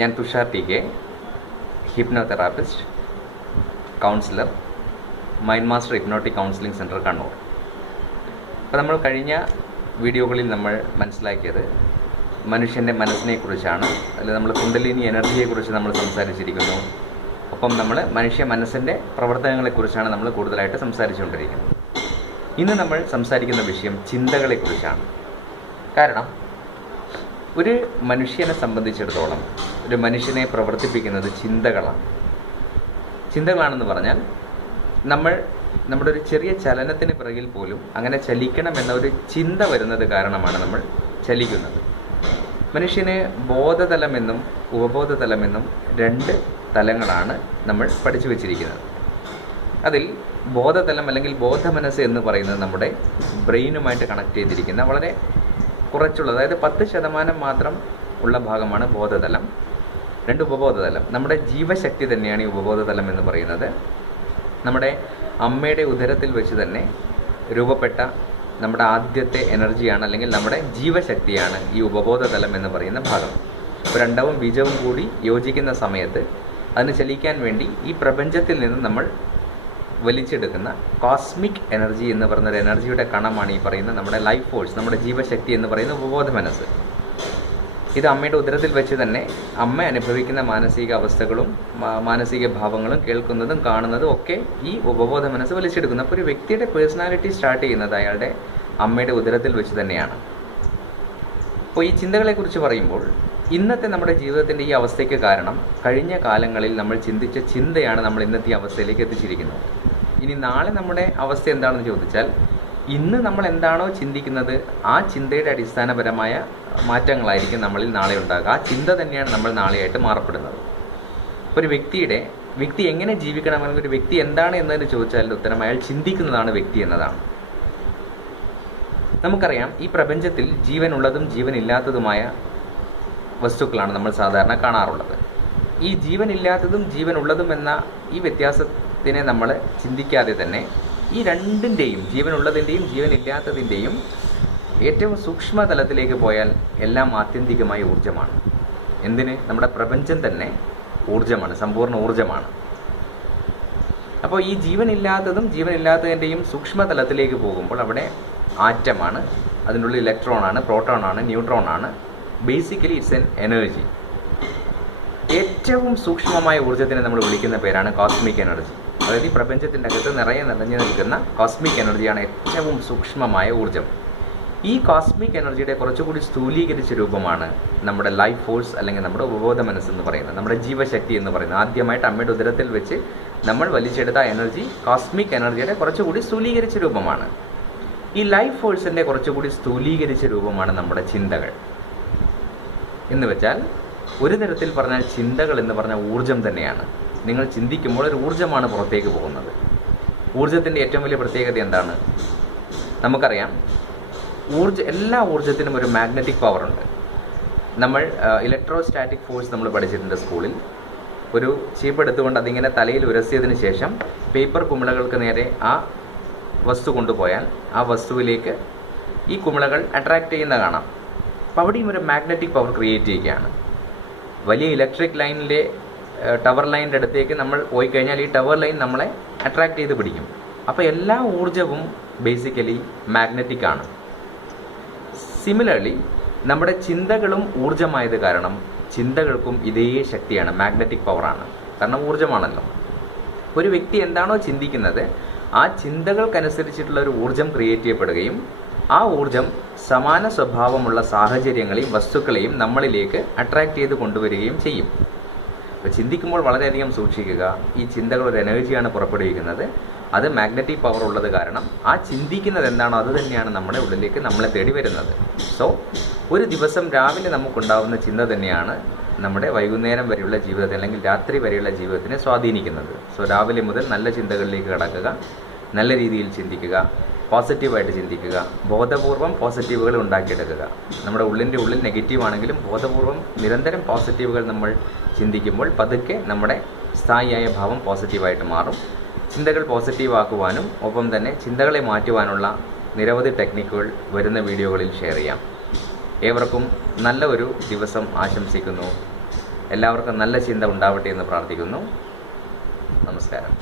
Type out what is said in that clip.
ഞാൻ Thushar T K hypnotherapist counsellor mind master hypnotic counselling centre Kannur. അപ്പോൾ നമ്മൾ കഴിഞ്ഞ വീഡിയോകളിൽ നമ്മൾ മനസ്സിലാക്കിയത് മനുഷ്യന്റെ മനസ്സിനെക്കുറിച്ചാണ്. അല്ലെങ്കിൽ നമ്മൾ കുണ്ടലിനി എനർജിയെക്കുറിച്ച് നമ്മൾ സംസാരിച്ചിരിക്കുന്നു. ഒപ്പം നമ്മൾ മനുഷ്യ മനസ്സിന്റെ പ്രവർത്തനങ്ങളെക്കുറിച്ചാണ് നമ്മൾ കൂടുതലായിട്ട് സംസാരിച്ചുകൊണ്ടിരിക്കുന്നത്. ഇന്ന് നമ്മൾ സംസാരിക്കുന്ന വിഷയം ചിന്തകളെക്കുറിച്ചാണ്. കാരണം ഒരു മനുഷ്യനെ സംബന്ധിച്ചിടത്തോളം ഒരു മനുഷ്യനെ പ്രവർത്തിപ്പിക്കുന്നത് ചിന്തകളാണ്. ചിന്തകളാണെന്ന് പറഞ്ഞാൽ നമ്മൾ നമ്മുടെ ഒരു ചെറിയ ചലനത്തിന് പിറകിൽ പോലും അങ്ങനെ ചലിക്കണം എന്ന ഒരു ചിന്ത വരുന്നത് കാരണമാണ് നമ്മൾ ചലിക്കുന്നത്. മനുഷ്യന് ബോധതലമെന്നും ഉപബോധതലമെന്നും രണ്ട് തലങ്ങളാണ് നമ്മൾ പഠിച്ചു വച്ചിരിക്കുന്നത്. അതിൽ ബോധതലം അല്ലെങ്കിൽ ബോധമനസ്സ് എന്ന് പറയുന്നത് നമ്മുടെ ബ്രെയിനുമായിട്ട് കണക്ട് ചെയ്തിരിക്കുന്ന വളരെ കുറച്ചുള്ള അതായത് പത്ത് ശതമാനം മാത്രം ഉള്ള ഭാഗമാണ് ബോധതലം. രണ്ട് ഉപബോധതലം. നമ്മുടെ ജീവശക്തി തന്നെയാണ് ഈ ഉപബോധതലം എന്ന് പറയുന്നത്. നമ്മുടെ അമ്മയുടെ ഉദരത്തിൽ വെച്ച് തന്നെ രൂപപ്പെട്ട നമ്മുടെ ആദ്യത്തെ എനർജിയാണ് അല്ലെങ്കിൽ നമ്മുടെ ജീവശക്തിയാണ് ഈ ഉപബോധതലം എന്ന് പറയുന്ന ഭാഗം. രണ്ടവും ബീജവും കൂടി യോജിക്കുന്ന സമയത്ത് അതിന് ചലിക്കാൻ വേണ്ടി ഈ പ്രപഞ്ചത്തിൽ നിന്ന് നമ്മൾ വലിച്ചെടുക്കുന്ന കോസ്മിക് എനർജി എന്ന് പറയുന്ന ഒരു എനർജിയുടെ കണമാണ് ഈ പറയുന്ന നമ്മുടെ ലൈഫ് ഫോഴ്സ് നമ്മുടെ ജീവശക്തി എന്ന് പറയുന്ന ഉപബോധ മനസ്സ്. ഇത് അമ്മയുടെ ഉദരത്തിൽ വെച്ച് തന്നെ അമ്മ അനുഭവിക്കുന്ന മാനസിക അവസ്ഥകളും മാനസിക ഭാവങ്ങളും കേൾക്കുന്നതും കാണുന്നതും ഒക്കെ ഈ ഉപബോധ മനസ്സ് വലിച്ചെടുക്കുന്നു. അപ്പോൾ ഒരു വ്യക്തിയുടെ പേഴ്സണാലിറ്റി സ്റ്റാർട്ട് ചെയ്യുന്നത് അയാളുടെ അമ്മയുടെ ഉദരത്തിൽ വെച്ച് തന്നെയാണ്. അപ്പോൾ ഈ ചിന്തകളെക്കുറിച്ച് പറയുമ്പോൾ ഇന്നത്തെ നമ്മുടെ ജീവിതത്തിന്റെ ഈ അവസ്ഥയ്ക്ക് കാരണം കഴിഞ്ഞ കാലങ്ങളിൽ നമ്മൾ ചിന്തിച്ച ചിന്തയാണ് നമ്മൾ ഇന്നത്തെ ഈ അവസ്ഥയിലേക്ക് എത്തിച്ചിരിക്കുന്നത്. ഇനി നാളെ നമ്മുടെ അവസ്ഥ എന്താണെന്ന് ചോദിച്ചാൽ ഇന്ന് നമ്മൾ എന്താണോ ചിന്തിക്കുന്നത് ആ ചിന്തയുടെ അടിസ്ഥാനപരമായ മാറ്റങ്ങളായിരിക്കും നമ്മളിൽ നാളെ ഉണ്ടാകുക. ആ ചിന്ത തന്നെയാണ് നമ്മൾ നാളെയായിട്ട് മാറപ്പെടുന്നത്. ഒരു വ്യക്തിയുടെ വ്യക്തി എങ്ങനെ ജീവിക്കണമെങ്കിൽ ഒരു വ്യക്തി എന്താണ് എന്നതിന് ചോദിച്ചാൽ ഉത്തരം അയാൾ ചിന്തിക്കുന്നതാണ് വ്യക്തി എന്നതാണ്. നമുക്കറിയാം ഈ പ്രപഞ്ചത്തിൽ ജീവനുള്ളതും ജീവനില്ലാത്തതുമായ വസ്തുക്കളാണ് നമ്മൾ സാധാരണ കാണാറുള്ളത്. ഈ ജീവനില്ലാത്തതും ജീവനുള്ളതും എന്ന ഈ വ്യത്യാസത്തിനെ നമ്മൾ ചിന്തിക്കാതെ തന്നെ ഈ രണ്ടിന്റെയും ജീവനുള്ളതിന്റെയും ജീവനില്ലാത്തതിന്റെയും ഏറ്റവും സൂക്ഷ്മ തലത്തിലേക്ക് പോയാൽ എല്ലാം ആത്യന്തികമായ ഊർജമാണ്. എന്തിന്? നമ്മുടെ പ്രപഞ്ചം തന്നെ ഊർജമാണ് സമ്പൂർണ ഊർജമാണ്. അപ്പോൾ ഈ ജീവനില്ലാത്തതും ജീവനില്ലാത്തതിന്റെയും സൂക്ഷ്മ തലത്തിലേക്ക് പോകുമ്പോൾ അവിടെ ആറ്റമാണ് അതിനുള്ളിൽ ഇലക്ട്രോണാണ് പ്രോട്ടോണാണ് ന്യൂട്രോണാണ്. ബേസിക്കലി ഇറ്റ്സ് എൻ എനർജി ഏറ്റവും സൂക്ഷ്മമായ ഊർജത്തിനെ നമ്മൾ വിളിക്കുന്ന പേരാണ് കോസ്മിക് എനർജി അതായത് ഈ പ്രപഞ്ചത്തിന്റെ അകത്ത് നിറയെ നിറഞ്ഞു നിൽക്കുന്ന കോസ്മിക് എനർജിയാണ് ഏറ്റവും സൂക്ഷ്മമായ ഊർജം. ഈ കോസ്മിക് എനർജിയുടെ കുറച്ചുകൂടി സ്ഥൂലീകരിച്ച രൂപമാണ് നമ്മുടെ ലൈഫ് ഫോഴ്സ് അല്ലെങ്കിൽ നമ്മുടെ ഉപബോധ മനസ്സെന്ന് പറയുന്നത്. നമ്മുടെ ജീവശക്തി എന്ന് പറയുന്നത്. ആദ്യമായിട്ട് അമ്മയുടെ ഉദരത്തിൽ വെച്ച് നമ്മൾ വലിച്ചെടുത്ത എനർജി കോസ്മിക് എനർജിയുടെ കുറച്ചുകൂടി സ്ഥൂലീകരിച്ച രൂപമാണ്. ഈ ലൈഫ് ഫോഴ്സിന്റെ കുറച്ചുകൂടി സ്ഥൂലീകരിച്ച രൂപമാണ് നമ്മുടെ ചിന്തകൾ. എന്ന് വെച്ചാൽ ഒരു തരത്തിൽ പറഞ്ഞാൽ ചിന്തകൾ എന്ന് പറഞ്ഞ ഊർജം തന്നെയാണ്. നിങ്ങൾ ചിന്തിക്കുമ്പോൾ ഒരു ഊർജമാണ് പുറത്തേക്ക് പോകുന്നത്. ഊർജത്തിന്റെ ഏറ്റവും വലിയ പ്രത്യേകത എന്താണ്? നമുക്കറിയാം ഊർജ എല്ലാ ഊർജത്തിനും ഒരു മാഗ്നറ്റിക് ഉണ്ട്. നമ്മൾ ഇലക്ട്രോസ്റ്റാറ്റിക് ഫോഴ്സ് നമ്മൾ പഠിച്ചിട്ടുണ്ട് സ്കൂളിൽ. ഒരു ചീപ്പ് എടുത്തുകൊണ്ട് അതിങ്ങനെ തലയിൽ ഉരസിയതിന് ശേഷം പേപ്പർ കുമിളകൾക്ക് നേരെ ആ വസ്തു കൊണ്ടുപോയാൽ ആ വസ്തുവിലേക്ക് ഈ കുമിളകൾ അട്രാക്റ്റ് ചെയ്യുന്ന കാണാം. അപ്പോൾ അവിടെയും ഒരു മാഗ്നറ്റിക് പവർ ക്രിയേറ്റ് ചെയ്യുകയാണ്. വലിയ ഇലക്ട്രിക് ലൈനിലെ ടവർ ലൈനിന്റെ അടുത്തേക്ക് നമ്മൾ പോയി കഴിഞ്ഞാൽ ഈ ടവർ ലൈൻ നമ്മളെ അട്രാക്റ്റ് ചെയ്ത് പിടിക്കും. അപ്പോൾ എല്ലാ ഊർജവും ബേസിക്കലി മാഗ്നറ്റിക് ആണ്. സിമിലർലി നമ്മുടെ ചിന്തകളും ഊർജമായത് കാരണം ചിന്തകൾക്കും ഇതേ ശക്തിയാണ് മാഗ്നറ്റിക് പവറാണ് കാരണം ഊർജമാണല്ലോ ഒരു വ്യക്തി എന്താണോ ചിന്തിക്കുന്നത് ആ ചിന്തകൾക്കനുസരിച്ചിട്ടുള്ള ഒരു ഊർജം ക്രിയേറ്റ് ചെയ്യപ്പെടുകയും ആ ഊർജം സമാന സ്വഭാവമുള്ള സാഹചര്യങ്ങളെയും വസ്തുക്കളെയും നമ്മളിലേക്ക് അട്രാക്റ്റ് ചെയ്ത് കൊണ്ടുവരികയും ചെയ്യും. അപ്പോൾ ചിന്തിക്കുമ്പോൾ വളരെയധികം സൂക്ഷിക്കുക. ഈ ചിന്തകൾ ഒരു എനർജിയാണ് പുറപ്പെടുവിക്കുന്നത്. അത് മാഗ്നറ്റിക് പവർ ഉള്ളത് കാരണം ആ ചിന്തിക്കുന്നത് എന്താണോ അത് തന്നെയാണ് നമ്മുടെ ഉള്ളിലേക്ക് നമ്മളെ തേടി വരുന്നത്. സോ ഒരു ദിവസം രാവിലെ നമുക്കുണ്ടാവുന്ന ചിന്ത തന്നെയാണ് നമ്മുടെ വൈകുന്നേരം വരെയുള്ള ജീവിതത്തെ അല്ലെങ്കിൽ രാത്രി വരെയുള്ള ജീവിതത്തിനെ സ്വാധീനിക്കുന്നത്. സോ രാവിലെ മുതൽ നല്ല ചിന്തകളിലേക്ക് കടക്കുക നല്ല രീതിയിൽ ചിന്തിക്കുക പോസിറ്റീവായിട്ട് ചിന്തിക്കുക ബോധപൂർവം പോസിറ്റീവുകൾ ഉണ്ടാക്കിയെടുക്കുക. നമ്മുടെ ഉള്ളിന്റെ ഉള്ളിൽ നെഗറ്റീവ് ആണെങ്കിലും ബോധപൂർവം നിരന്തരം പോസിറ്റീവുകൾ നമ്മൾ ചിന്തിക്കുമ്പോൾ പതുക്കെ നമ്മുടെ സ്ഥായിയായ ഭാവം പോസിറ്റീവായിട്ട് മാറും. ചിന്തകൾ പോസിറ്റീവ് ആക്കുവാനും ഒപ്പം തന്നെ ചിന്തകളെ മാറ്റുവാനുള്ള നിരവധി ടെക്നിക്കുകൾ വരുന്ന വീഡിയോകളിൽ ഷെയർ ചെയ്യാം. ഏവർക്കും നല്ല ഒരു ദിവസം ആശംസിക്കുന്നു. എല്ലാവർക്കും നല്ല ചിന്ത ഉണ്ടാവട്ടെ എന്ന് പ്രാർത്ഥിക്കുന്നു. നമസ്കാരം.